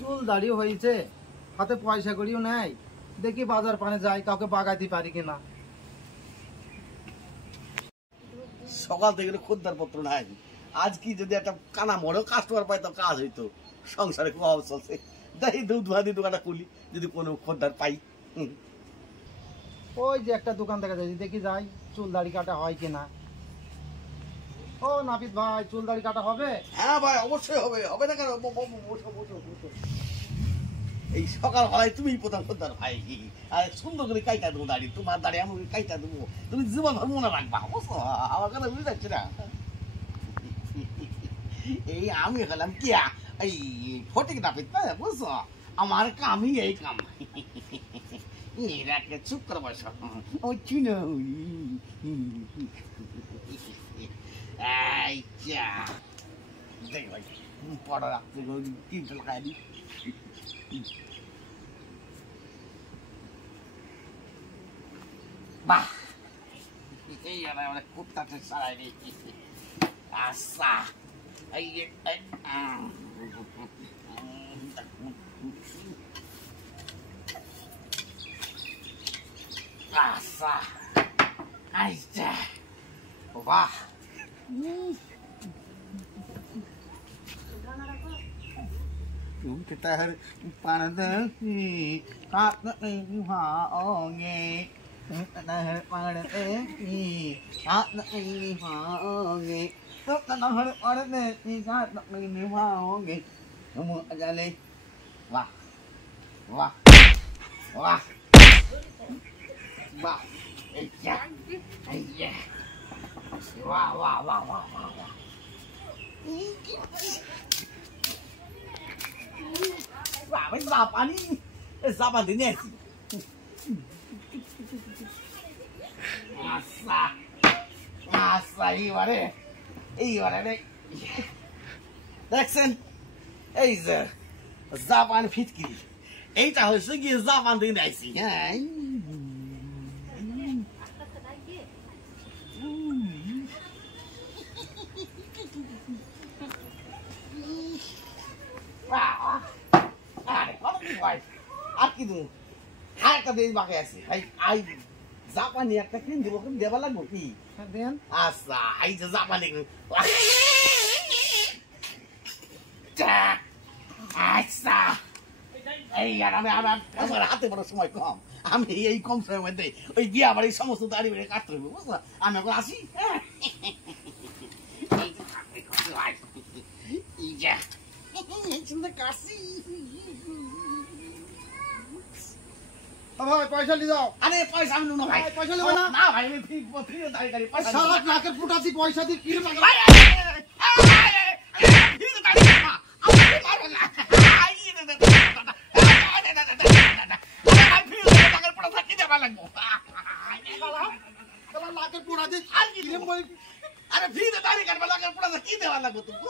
চুল দাড়ি হয়েছে, হাতে পয়সা করিও নাই, দেখি বাজার পানে যাই কাউকে বাগাইতে পারি কিনা। সকাল থেকে খদ্দার পত্র নাই, আজ কি যদি একটা কানা মরেও কাস্টমার পাই তো কাজ হইতো। সংসারে খুব অভাব চলছে, দেখি দুধ ভাতি দোকানটা খুলি, যদি কোনো খদ্দার পাই। ওই যে একটা দোকান দেখা যায়, দেখি যাই চুল দাড়ি কাটা হয় কিনা। ও নাপিত ভাই, চুল দাড়ি কাটা হবে? হ্যাঁ ভাই, অবশ্যই হবে, হবে না কেন? এই সকাল বেলায় তুমি প্রথম খদ্দার ভাই, আর সুন্দর করে কাইটা দেবো দাড়ি, তোমার দাড়ি আমাকে কাইটা দেবো, তুমি জীবন ভর মনে রাখবা, বুঝছো? আমার কথা বুঝতে পারছি না। এই আমি হলাম কি এই ফটিক নাপিত না, বুঝছো? আমার কামই এই কাম। এরাকে চুপ করে বসো, ওই চিনো দেখ ভাই, পড়া রাখতে তিনটা লাগাই দি। বাহ, এই আমরা কুত্তাতে সারাই দিয়েছি। আচ্ছা, এই আচ্ছা, আচ্ছা, বাহ, kita hari panadasi kakak ini haonge kita hari panadasi kakak ini haonge kita hari panadasi kakak ini haonge kamu aja nih. Wah wah wah wah, iya iya, wah wah wah wah wah. Wah, ini apa nih? Siapa ini? Masa, masa ini deh. দেখছেন, এই যে Japan ফিটকি, এইটা হচ্ছে কি Japan থেকে নিয়েছি। হ্যাঁ, আর কি দেবো, আর একটা দেশ বাকি আছে। আই জাপানি একটা কিন দেবো, দেবা লাগবো কি? দেন। আচ্ছা, এই যে জাপানি, আচ্ছা, এই আর আমার হাতে বড় সময় কম, আমি এই কম সময়ের মধ্যে ওই বিয়া বাড়ির সমস্ত দাড়ি বেড়ে কাটতে হবে, বুঝলা? আমি এখন আসি। ভাই পয়সা নিয়ে যাও। আরে পয়সা আমি নেবো ভাই, পয়সা নেবো না? না ভাই, আমি ফ্রি দাঁড়িয়ে পয়সা নাকের ফুটাছি পয়সা দিয়ে কিনে আরে ফ্রি দাঁড়িয়ে কাটবা, লাখের পোড়া কি দেওয়া লাগবো তুমি?